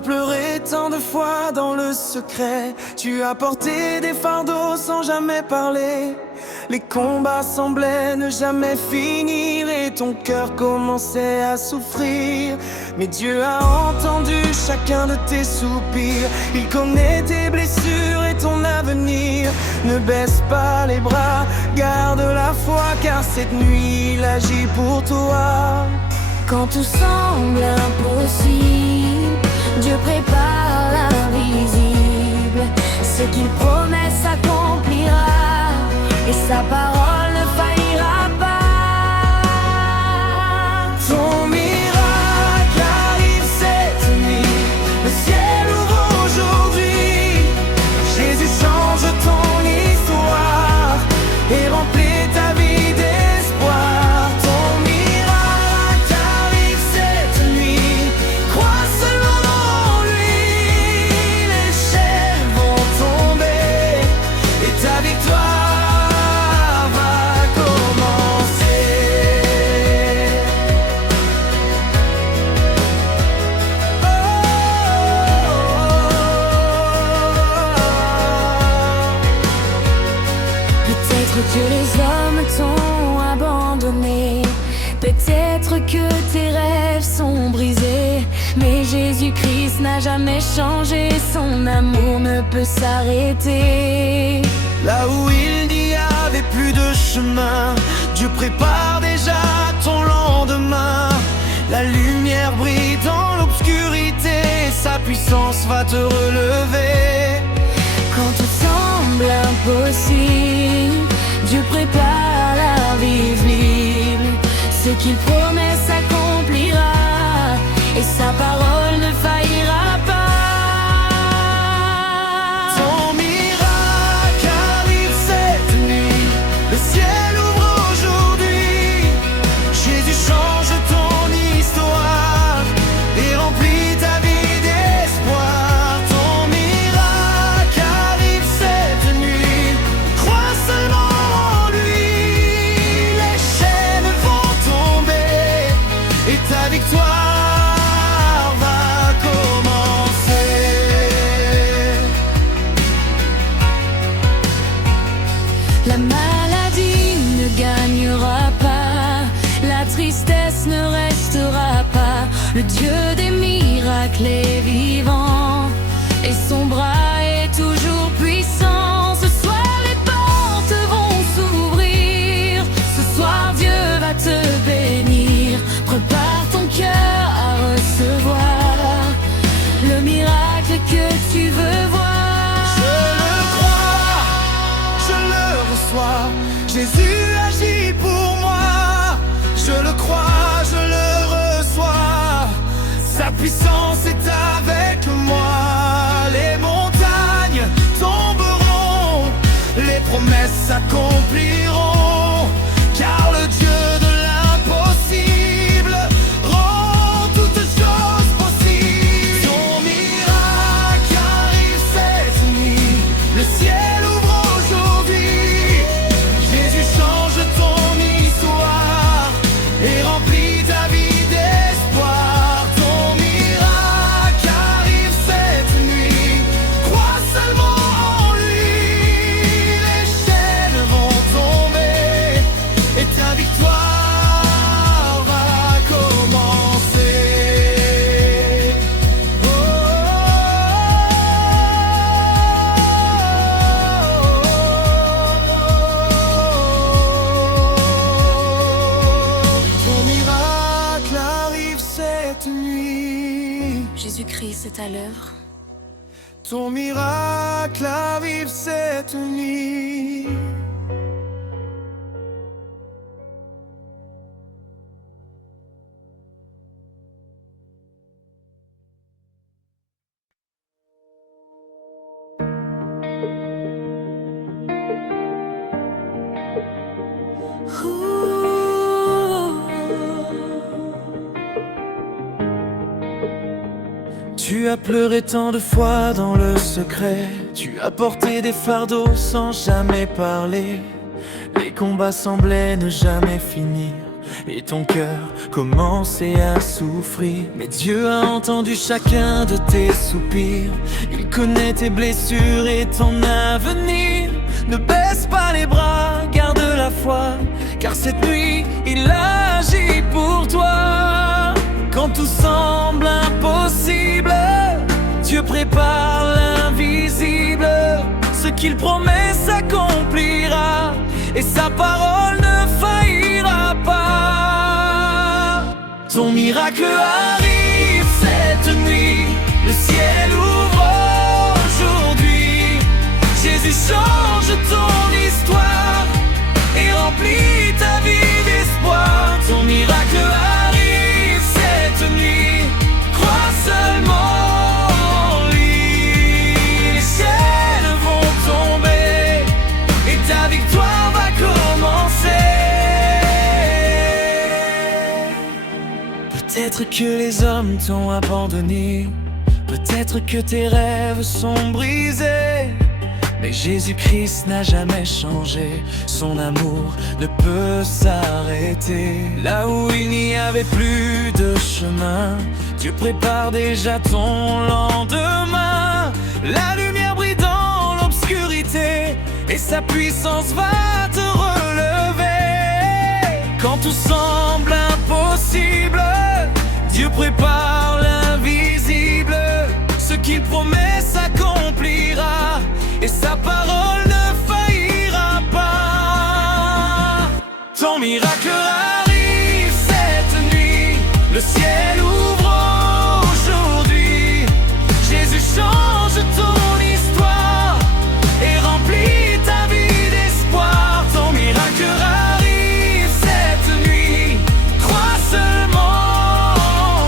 as pleuré tant de fois dans le secret. Tu as porté des fardeaux sans jamais parler. Les combats semblaient ne jamais finir et ton cœur commençait à souffrir. Mais Dieu a entendu chacun de tes soupirs. Il connaît tes blessures et ton avenir. Ne baisse pas les bras, garde la foi, car cette nuit il agit pour toi. Quand tout semble impossible, Dieu prépare l'invisible. Ce qu'il promet s'accomplira et sa parole ne faillira pas. Ton miracle arrive cette nuit, le ciel ouvre aujourd'hui. Jésus change ton histoire et remplit ta vie d'espoir. Ton miracle arrive cette nuit, crois seulement en lui. Les chaînes vont tomber et ta victoire que les hommes t'ont abandonné, peut-être que tes rêves sont brisés, mais Jésus-Christ n'a jamais changé, son amour ne peut s'arrêter. Là où il n'y avait plus de chemin, Dieu prépare déjà ton lendemain. La lumière brille dans l'obscurité, sa puissance va te relever. Quand tout semble impossible, Dieu prépare l'invisible. Ce qu'il promet s'accomplira et sa parole ne faillira pas. Ton miracle arrive cette nuit, le ciel ouvre aujourd'hui. Jésus change ton histoire et remplit ta vie d'espoir. Ton miracle arrive cette nuit, crois seulement. Ta victoire va commencer. La maladie ne gagnera pas, la tristesse ne restera pas. Le Dieu des miracles est vivant et son bras est toujours puissant. Ce soir les portes vont s'ouvrir, ce soir Dieu va te bénir. Prépare ton cœur à recevoir le miracle que tu veux voir. Je le crois, je le reçois. Jésus agit pour moi. Je le crois, je le reçois. Sa puissance est avec moi. Les montagnes tomberont, les promesses s'accompliront, car le Dieu de l'impossible rend toutes choses possibles. Ton miracle arrive cette nuit, le ciel ouvre aujourd'hui. Jésus change ton histoire et remplit ta vie d'espoir. Ton miracle arrive cette nuit, crois seulement en lui. Les chaînes vont tomber et ta victoire va commencer. Oh, ton miracle arrive cette nuit. Jésus-Christ est à l'œuvre. Ton miracle arrive cette nuit. Tu as pleuré tant de fois dans le secret. Tu as porté des fardeaux sans jamais parler. Les combats semblaient ne jamais finir. et ton cœur commençait à souffrir. Mais Dieu a entendu chacun de tes soupirs. Il connaît tes blessures et ton avenir. Ne baisse pas les bras, garde la foi, car cette nuit il agit pour toi. Quand tout semble impossible, Dieu prépare l'invisible. Ce qu'il promet s'accomplira, et sa parole ne faillira pas. Ton miracle arrive cette nuit, le ciel ouvre aujourd'hui. Jésus change ton histoire et remplit ta vie d'espoir. Ton miracle arrive cette nuit, crois seulement en lui. Les chaînes vont tomber et ta victoire va commencer. Peut-être que les hommes t'ont abandonné, peut-être que tes rêves sont brisés, mais Jésus-Christ n'a jamais changé, son amour ne peut s'arrêter. Là où il n'y avait plus de chemin, Dieu prépare déjà ton lendemain. La lumière brille dans l'obscurité et sa puissance va te relever. Quand tout semble impossible, Dieu prépare l'invisible. Ce qu'il promet s'accomplira, et sa parole ne faillira pas. Ton miracle arrive cette nuit, le ciel ouvre aujourd'hui. Jésus change ton histoire et remplit ta vie d'espoir. Ton miracle arrive cette nuit, crois seulement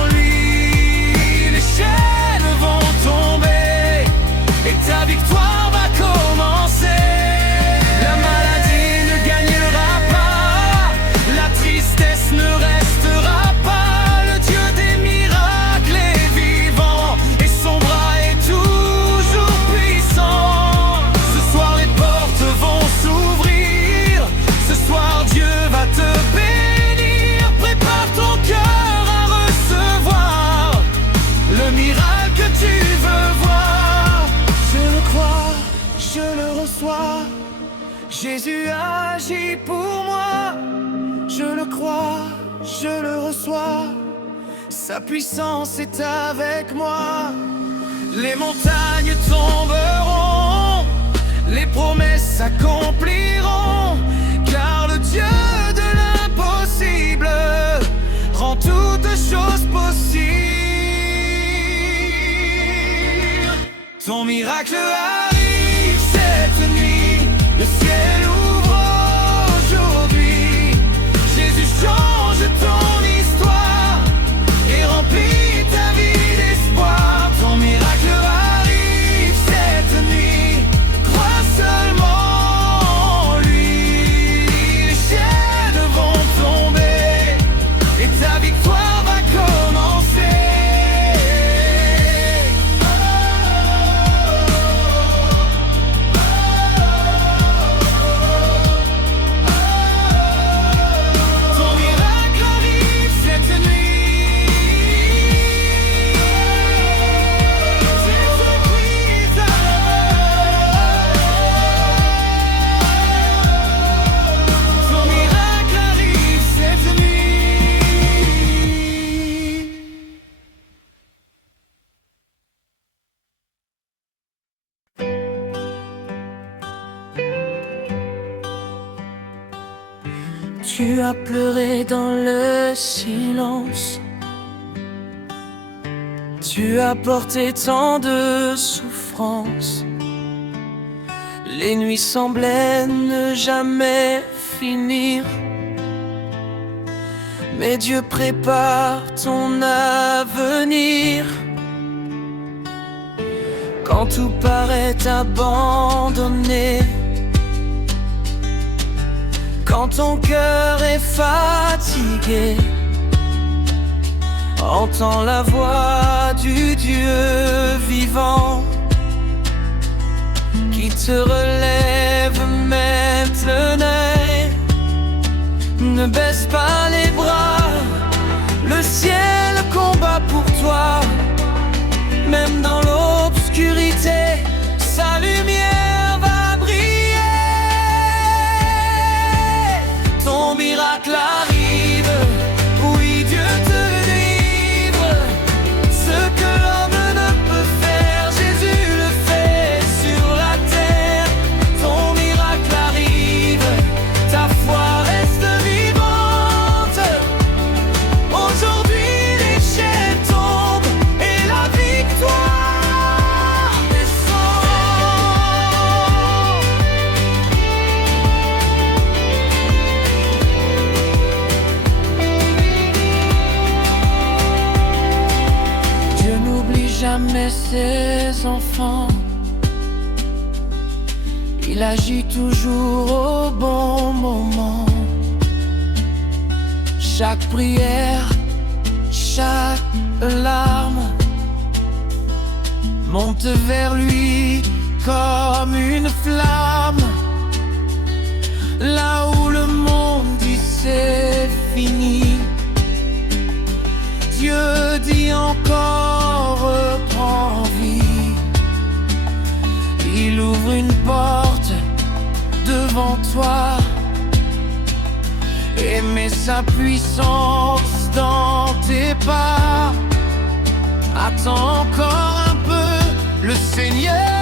en lui. Les chaînes vont tomber et ta victoire va commencer. La maladie ne gagnera pas, la tristesse ne restera pas. Le Dieu des miracles est vivant et son bras est toujours puissant. Ce soir les portes vont s'ouvrir, ce soir Dieu va te bénir. Prépare ton cœur à recevoir le miracle que tu veux voir. Je le crois, je le reçois, Jésus agit pour moi. Je le crois, je le reçois, sa puissance est avec moi. Les montagnes tomberont, les promesses s'accompliront, car le Dieu de l'impossible rend toutes choses possibles. Ton miracle arrive cette nuit, le ciel ouvre aujourd'hui. Jésus change ton histoire et remplit ta vie d'espoir. Ton miracle arrive cette nuit, crois seulement en lui. Les chaînes vont tomber et ta victoire va commencer. Ton miracle arrive cette nuit. Jésus-Christ ton miracle arrive cette nuit. Tu as pleuré dans le silence, tu as porté tant de souffrances. Les nuits semblaient ne jamais finir, mais Dieu prépare ton avenir. Quand tout paraît abandonné, quand ton cœur est fatigué, entends la voix du Dieu vivant qui te relève maintenant. Ne baisse pas les bras. ciel combat pour toi. Même dans l'obscurité, sa lumière va briller. Ton miracle arrive, oui Dieu te délivre. Ce que l'homme ne peut faire, Jésus le fait sur la terre. Ton miracle arrive, ta foi reste vivante. Aujourd'hui les chaînes tombent et la victoire descend. Dieu n'oublie jamais ses enfants. Il agit toujours au bon moment. Chaque prière, chaque larme monte vers lui comme une flamme. Là où le monde dit c'est fini, Dieu dit encore reprends vie. Il ouvre une porte devant toi et met sa puissance dans tes pas. Attends encore un peu, le Seigneur